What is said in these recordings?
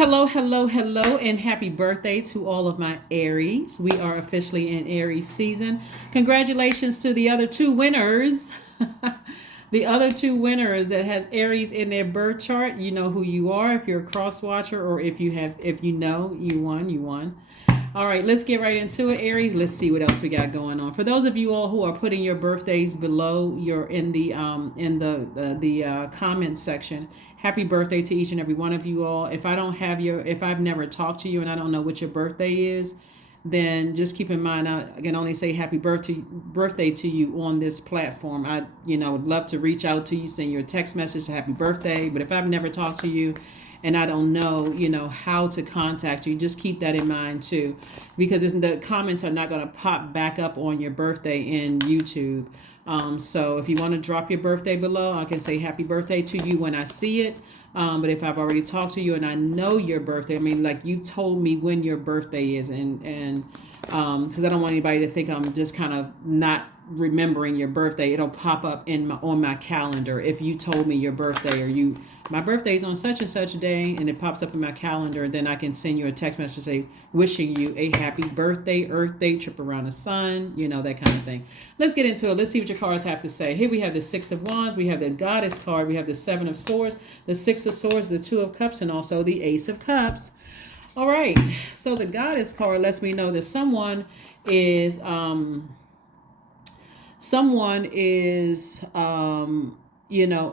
Hello, hello, hello, and happy birthday to all of my Aries. We are officially in Aries season. Congratulations to the other two winners. The other two winners that has Aries in their birth chart. You know who you are if you're a cross watcher, or if you know, you won, you won. All right, let's get right into it, Aries. Let's see what else we got going on. For those of you all who are putting your birthdays below, you're in the comment section. Happy birthday to each and every one of you all. If I've never talked to you and I don't know what your birthday is, then just keep in mind I can only say happy birthday to you on this platform. I would love to reach out to you, send you a text message, happy birthday. But if I've never talked to you and I don't know, how to contact you, just keep that in mind too, because the comments are not going to pop back up on your birthday in YouTube. So if you want to drop your birthday below, I can say happy birthday to you when I see it. But if I've already talked to you and I know your birthday, I mean, like, you told me when your birthday is, and because I don't want anybody to think I'm just kind of not remembering your birthday. It'll pop up on my calendar if you told me your birthday, or my birthday's on such and such a day, and it pops up in my calendar, and then I can send you a text message say wishing you a happy birthday, Earth Day, trip around the sun, that kind of thing. Let's get into it. Let's see what your cards have to say. Here we have the Six of Wands, we have the Goddess card, we have the Seven of Swords, the Six of Swords, the Two of Cups, and also the Ace of Cups. All right, so the Goddess card lets me know that someone is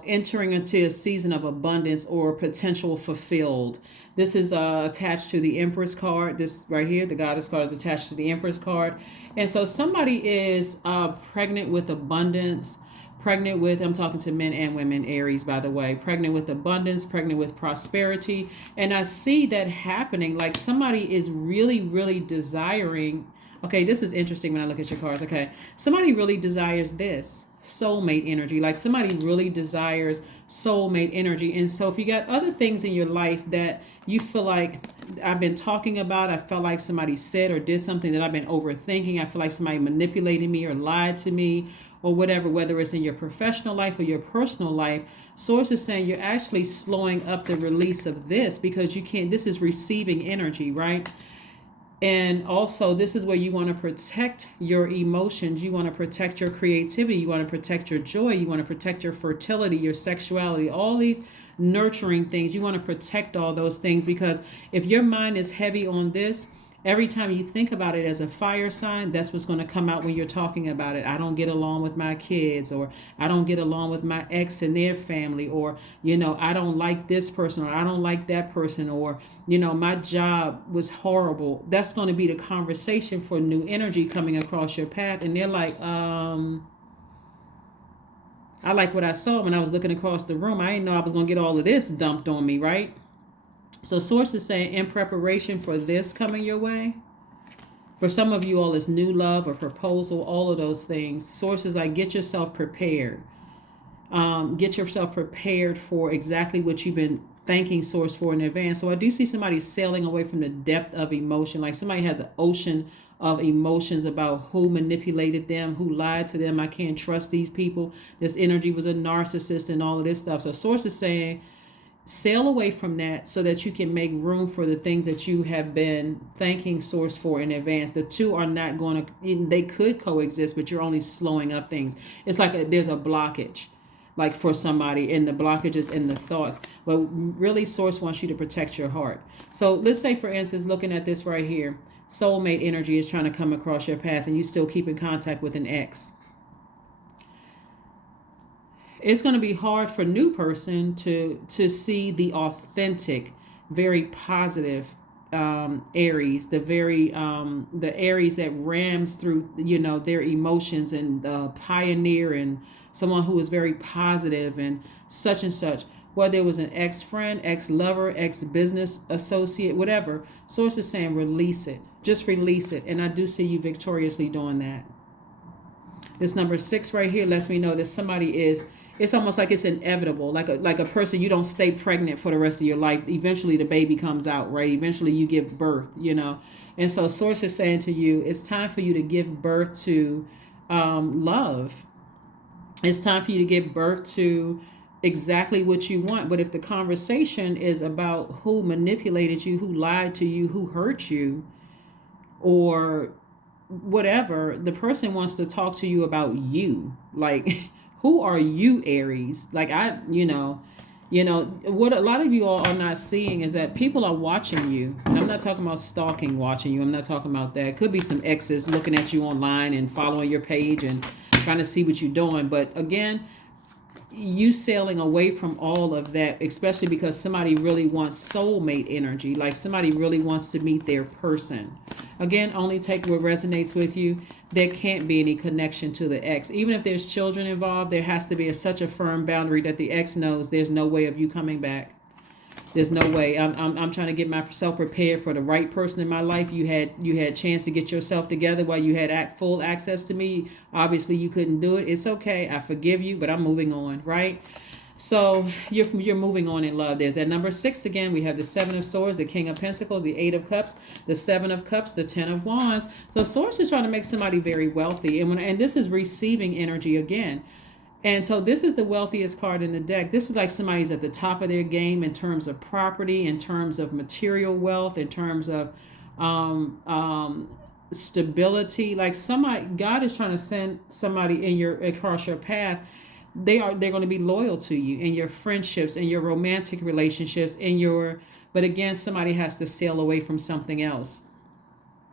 entering into a season of abundance or potential fulfilled. This is attached to the Empress card. This right here, the Goddess card, is attached to the Empress card. And so somebody is pregnant with abundance, I'm talking to men and women, Aries, by the way, pregnant with abundance, pregnant with prosperity. And I see that happening. Like, somebody is really, really desiring. Okay, this is interesting when I look at your cards. Okay, somebody really desires this soulmate energy. Like, somebody really desires soulmate energy. And so if you got other things in your life that you feel like I've been talking about, I felt like somebody said or did something that I've been overthinking, I feel like somebody manipulated me or lied to me or whatever, whether it's in your professional life or your personal life, Source is saying you're actually slowing up the release of this because this is receiving energy, right? And also, this is where you want to protect your emotions. You want to protect your creativity. You want to protect your joy. You want to protect your fertility, your sexuality, all these nurturing things. You want to protect all those things, because if your mind is heavy on this, every time you think about it as a fire sign, that's what's going to come out when you're talking about it. I don't get along with my kids, or I don't get along with my ex and their family, or, I don't like this person, or I don't like that person, or, my job was horrible. That's going to be the conversation for new energy coming across your path. And they're like, I like what I saw when I was looking across the room. I didn't know I was going to get all of this dumped on me, right? So Source is saying, in preparation for this coming your way, for some of you all, it's new love or proposal, all of those things. Source is like, get yourself prepared. Get yourself prepared for exactly what you've been thanking Source for in advance. So I do see somebody sailing away from the depth of emotion. Like, somebody has an ocean of emotions about who manipulated them, who lied to them. I can't trust these people. This energy was a narcissist and all of this stuff. So Source is saying, sail away from that so that you can make room for the things that you have been thanking Source for in advance. The two are not going to, they could coexist, but you're only slowing up things. It's like there's a blockage, like, for somebody, and the blockage is in the thoughts. But really, Source wants you to protect your heart. So let's say, for instance, looking at this right here, soulmate energy is trying to come across your path and you still keep in contact with an ex. It's going to be hard for new person to see the authentic, very positive Aries, the Aries that rams through their emotions, and the pioneer, and someone who is very positive and such. Whether it was an ex-friend, ex-lover, ex-business associate, whatever, Source is saying release it. Just release it. And I do see you victoriously doing that. This number 6 right here lets me know that somebody is, it's almost like it's inevitable, like a person. You don't stay pregnant for the rest of your life. Eventually the baby comes out, right? Eventually you give birth, And so Source is saying to you, it's time for you to give birth to love. It's time for you to give birth to exactly what you want. But if the conversation is about who manipulated you, who lied to you, who hurt you, or whatever, the person wants to talk to you about you. Like, who are you, Aries? Like, what a lot of you all are not seeing is that people are watching you. And I'm not talking about stalking, watching you. I'm not talking about that. It could be some exes looking at you online and following your page and trying to see what you're doing. But again, you sailing away from all of that, especially because somebody really wants soulmate energy, like somebody really wants to meet their person. Again, only take what resonates with you. There can't be any connection to the ex. Even if there's children involved, there has to be such a firm boundary that the ex knows there's no way of you coming back. There's no way. I'm trying to get myself prepared for the right person in my life. You had a chance to get yourself together while you had full access to me. Obviously, you couldn't do it. It's okay. I forgive you, but I'm moving on, right? So you're moving on in love. There's that number 6 again. We have the 7 of Swords, the King of Pentacles, the 8 of Cups, the 7 of Cups, the 10 of Wands. So Swords is trying to make somebody very wealthy, and this is receiving energy again. And so this is the wealthiest card in the deck. This is like somebody's at the top of their game in terms of property, in terms of material wealth, in terms of stability. Like somebody, God is trying to send somebody across your path. They're going to be loyal to you in your friendships, in your romantic relationships, but again, somebody has to sail away from something else.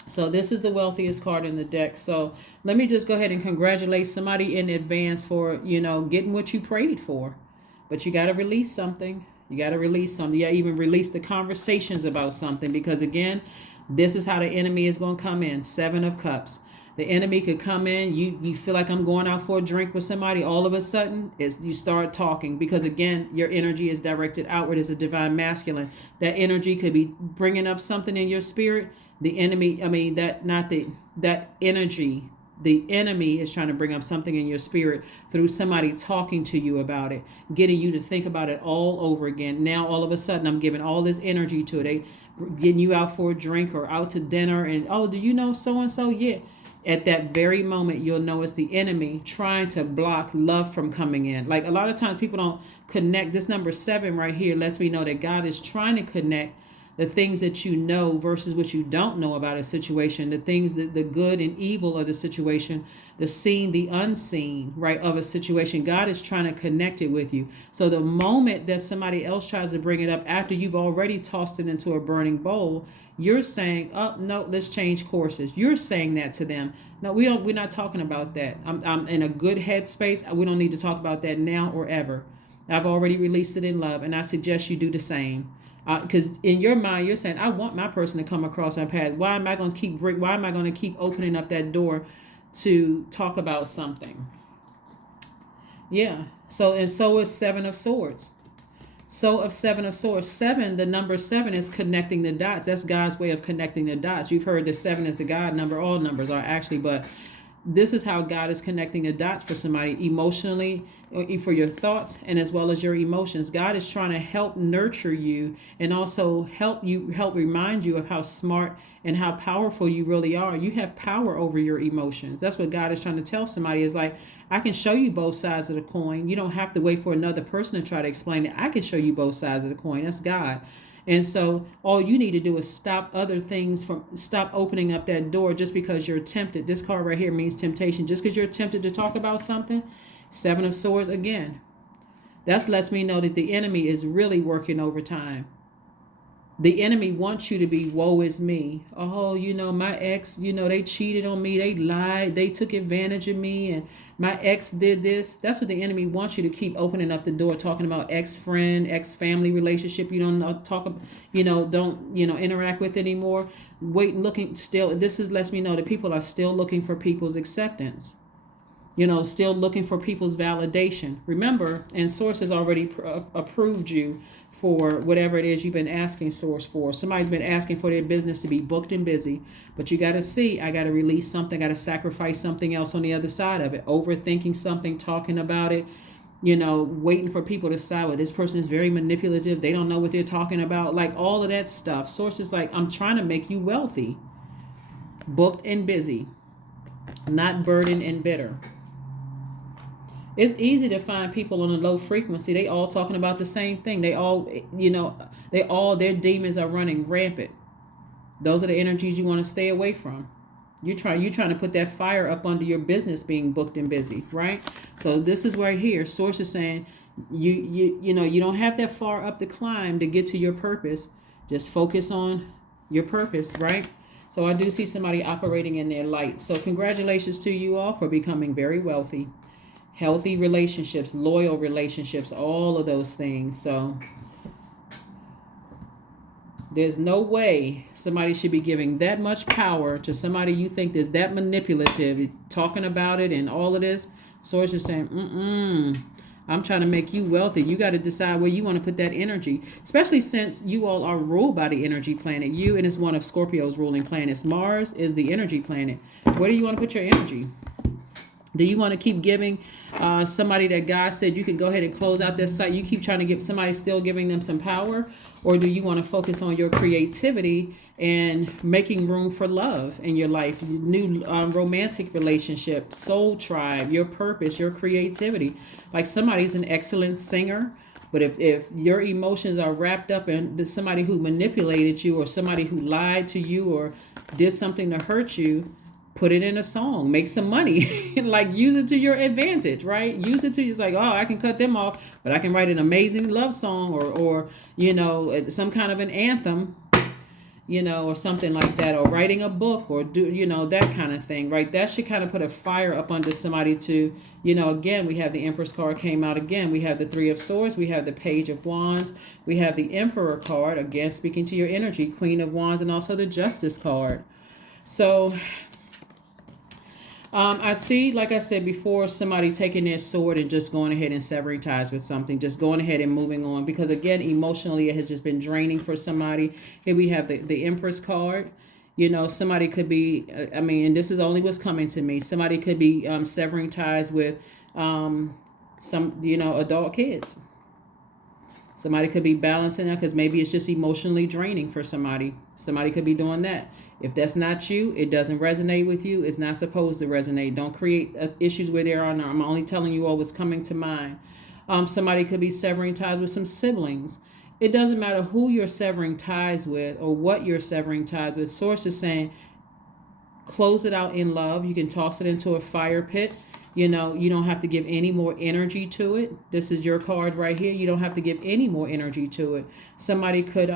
So this is the wealthiest card in the deck. So let me just go ahead and congratulate somebody in advance for, getting what you prayed for. But you got to release something. You got to release something. You got to even release the conversations about something. Because again, this is how the enemy is going to come in. 7 of Cups. The enemy could come in. You feel like I'm going out for a drink with somebody. All of a sudden, you start talking. Because again, your energy is directed outward as a divine masculine. That energy could be bringing up something in your spirit. The enemy, that energy, the enemy is trying to bring up something in your spirit through somebody talking to you about it, getting you to think about it all over again. Now, all of a sudden, I'm giving all this energy to it. They getting you out for a drink or out to dinner and, oh, do you know so-and-so? Yeah. At that very moment, you'll know it's the enemy trying to block love from coming in. Like a lot of times people don't connect. This number 7 right here lets me know that God is trying to connect the things that you know versus what you don't know about a situation, the things that the good and evil of the situation, the seen, the unseen, right, of a situation. God is trying to connect it with you. So the moment that somebody else tries to bring it up after you've already tossed it into a burning bowl, you're saying, oh, no, let's change courses. You're saying that to them. No, we're not talking about that. I'm in a good headspace. We don't need to talk about that now or ever. I've already released it in love, and I suggest you do the same. Because in your mind, you're saying, I want my person to come across my path. Why am I going to keep opening up that door to talk about something? Yeah. So is 7 of Swords. So of 7 of Swords. 7, the number 7 is connecting the dots. That's God's way of connecting the dots. You've heard that 7 is the God number. All numbers are actually, but this is how God is connecting the dots for somebody emotionally, for your thoughts, and as well as your emotions. God is trying to help nurture you and also help remind you of how smart and how powerful you really are. You have power over your emotions. That's what God is trying to tell somebody, is like, I can show you both sides of the coin. You don't have to wait for another person to try to explain it. I can show you both sides of the coin. That's God. And so all you need to do is stop opening up that door just because you're tempted. This card right here means temptation. Just because you're tempted to talk about something, 7 of Swords again. That lets me know that the enemy is really working overtime. The enemy wants you to be, woe is me. Oh, my ex, they cheated on me. They lied. They took advantage of me. And my ex did this. That's what the enemy wants you to keep opening up the door, talking about ex-friend, ex-family relationship you don't don't interact with anymore. Looking still. Lets me know that people are still looking for people's acceptance. Still looking for people's validation. Remember, and Source has already approved you for whatever it is you've been asking Source for. Somebody's been asking for their business to be booked and busy, but you got to see, I got to release something, I got to sacrifice something else on the other side of it. Overthinking something, talking about it, waiting for people to decide, well, this person is very manipulative. They don't know what they're talking about. Like all of that stuff. Source is like, I'm trying to make you wealthy, booked and busy, not burdened and bitter. It's easy to find people on a low frequency. They all talking about the same thing. They all, their demons are running rampant. Those are the energies you want to stay away from. You're trying to put that fire up under your business being booked and busy, right? So this is right here. Source is saying you don't have that far up to climb to get to your purpose. Just focus on your purpose, right? So I do see somebody operating in their light. So congratulations to you all for becoming very wealthy. Healthy relationships, loyal relationships, all of those things. So there's no way somebody should be giving that much power to somebody you think is that manipulative, talking about it and all of this. Source is saying, I'm trying to make you wealthy. You got to decide where you want to put that energy, especially since you all are ruled by the energy planet. You, and it's one of Scorpio's ruling planets. Mars is the energy planet. Where do you want to put your energy? Do you want to keep giving somebody that God said you can go ahead and close out this site? You keep trying to give somebody, still giving them some power? Or do you want to focus on your creativity and making room for love in your life? New romantic relationship, soul tribe, your purpose, your creativity. Like somebody's an excellent singer, but if your emotions are wrapped up in somebody who manipulated you or somebody who lied to you or did something to hurt you, put it in a song, make some money, like use it to your advantage, right? Use it to, it's like, oh, I can cut them off, but I can write an amazing love song or some kind of an anthem, or something like that, or writing a book or do, that kind of thing, right? That should kind of put a fire up under somebody to, again, we have the Empress card came out again. We have the Three of Swords. We have the Page of Wands. We have the Emperor card, again, speaking to your energy, Queen of Wands, and also the Justice card. So I see, like I said before, somebody taking their sword and just going ahead and severing ties with something, just going ahead and moving on. Because again, emotionally, it has just been draining for somebody. Here we have the Empress card. Somebody could be, and this is only what's coming to me. Somebody could be severing ties with some, adult kids. Somebody could be balancing that because maybe it's just emotionally draining for somebody. Somebody could be doing that. If that's not you, it doesn't resonate with you. It's not supposed to resonate. Don't create issues where there are none. I'm only telling you all what's coming to mind. Somebody could be severing ties with some siblings. It doesn't matter who you're severing ties with or what you're severing ties with. Source is saying, close it out in love. You can toss it into a fire pit. You don't have to give any more energy to it. This is your card right here. You don't have to give any more energy to it. Somebody could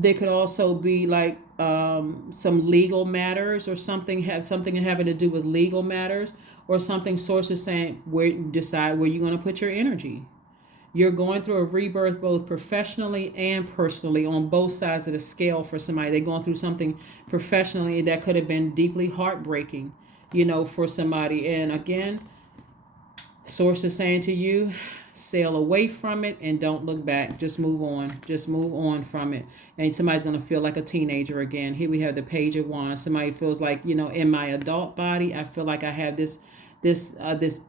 there could also be like some legal matters or something having to do with legal matters or something. Source is saying decide where you're going to put your energy. You're going through a rebirth both professionally and personally on both sides of the scale for somebody. They're going through something professionally that could have been deeply heartbreaking, for somebody. And again, Source is saying to you, sail away from it and don't look back. Just move on. Just move on from it. And somebody's going to feel like a teenager again. Here we have the Page of Wands. Somebody feels like, in my adult body, I feel like I have this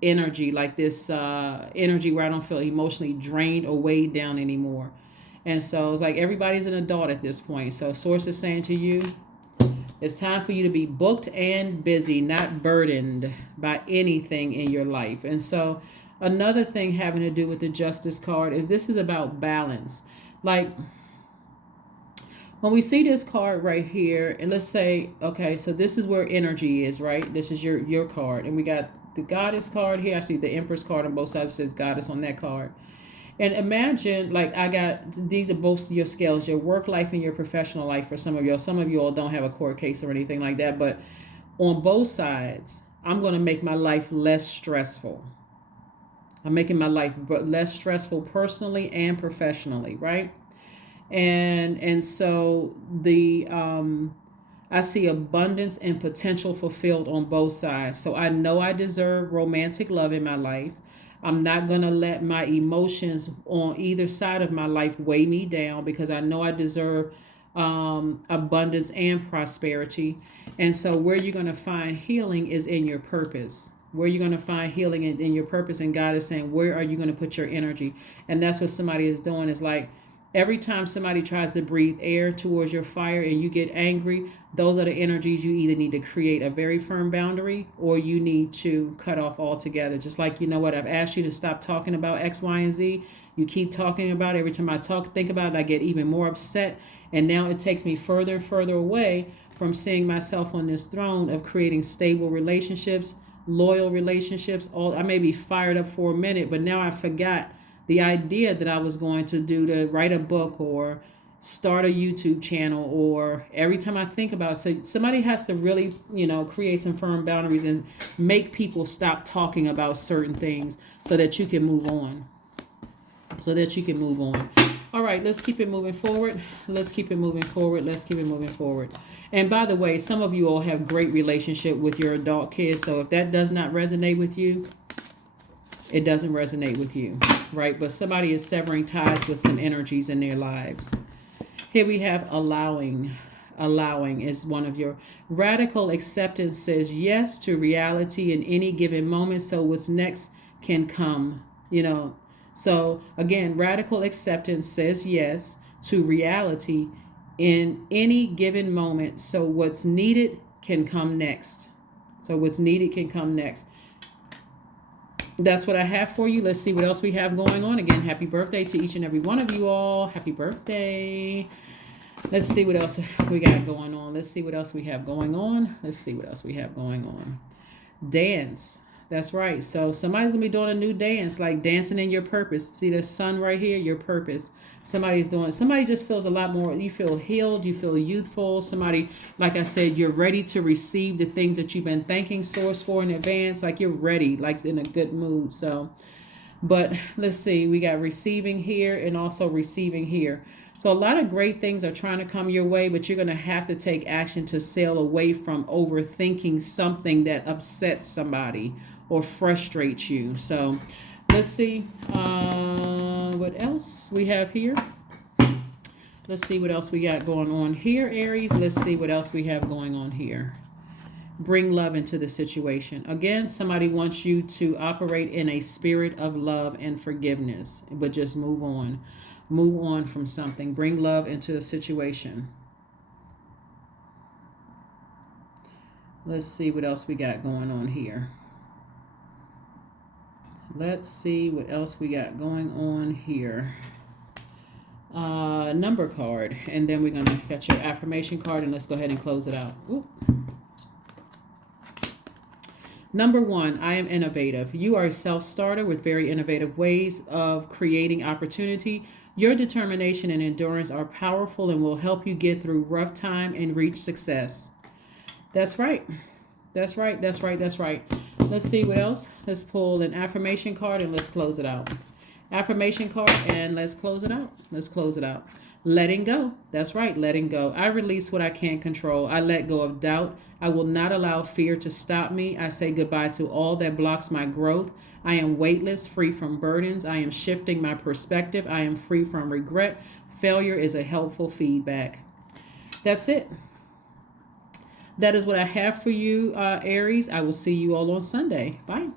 energy, like this energy where I don't feel emotionally drained or weighed down anymore. And so it's like everybody's an adult at this point. So Source is saying to you, it's time for you to be booked and busy, not burdened by anything in your life. And so another thing having to do with the Justice card is this is about balance. Like when we see this card right here, and let's say, okay, so this is where energy is, right? This is your card. And we got the Goddess card here, actually the Empress card on both sides says Goddess on that card. And imagine, like, I got, these are both your scales, your work life and your professional life for some of you. Some of you all don't have a court case or anything like that, but on both sides, I'm going to make my life less stressful. I'm making my life less stressful personally and professionally, right? And so I see abundance and potential fulfilled on both sides. So I know I deserve romantic love in my life. I'm not going to let my emotions on either side of my life weigh me down because I know I deserve abundance and prosperity. And so where you're going to find healing is in your purpose. Where you're going to find healing in your purpose. And God is saying, where are you going to put your energy? And that's what somebody is doing, is like, Every time somebody tries to breathe air towards your fire and you get angry, those are the energies you either need to create a very firm boundary or you need to cut off altogether. Just like, you know what, I've asked you to stop talking about X, Y, and Z. You keep talking about it. Every time I think about it, I get even more upset. And now it takes me further and further away from seeing myself on this throne of creating stable relationships, loyal relationships. I may be fired up for a minute, but now I forgot the idea that I was going to do, to write a book or start a YouTube channel, or every time I think about it. So somebody has to really, create some firm boundaries and make people stop talking about certain things so that you can move on. All right, let's keep it moving forward. Let's keep it moving forward. And by the way, some of you all have great relationship with your adult kids. So if that does not resonate with you, it doesn't resonate with you, right? But somebody is severing ties with some energies in their lives. Here we have allowing. Allowing is one of your radical acceptance, says yes to reality in any given moment so what's next can come, So again, radical acceptance says yes to reality in any given moment so what's needed can come next. That's what I have for you. Let's see what else we have going on. Again, happy birthday to each and every one of you all. Happy birthday. Let's see what else we got going on. Dance. That's right. So somebody's going to be doing a new dance, like dancing in your purpose. See the sun right here, your purpose. Somebody just feels a lot more, you feel healed, you feel youthful. Somebody, like I said, you're ready to receive the things that you've been thanking source for in advance. Like you're ready, like in a good mood. So, but let's see, we got receiving here and also receiving here. So a lot of great things are trying to come your way, but you're going to have to take action to sail away from overthinking something that upsets somebody or frustrates you. So let's see what else we have here. Let's see what else we got going on here, Aries. Let's see what else we have going on here. Bring love into the situation. Again, somebody wants you to operate in a spirit of love and forgiveness, but just move on. Move on from something. Bring love into the situation. Let's see what else we got going on here. Number card. And then we're going to get your affirmation card and let's go ahead and close it out. Ooh. Number 1, I am innovative. You are a self-starter with very innovative ways of creating opportunity. Your determination and endurance are powerful and will help you get through rough time and reach success. That's right. Let's see what else. Let's pull an affirmation card and let's close it out. Affirmation card and let's close it out. Letting go. That's right, letting go. I release what I can't control. I let go of doubt. I will not allow fear to stop me. I say goodbye to all that blocks my growth. I am weightless, free from burdens. I am shifting my perspective. I am free from regret. Failure is a helpful feedback. That's it. That is what I have for you, Aries. I will see you all on Sunday. Bye.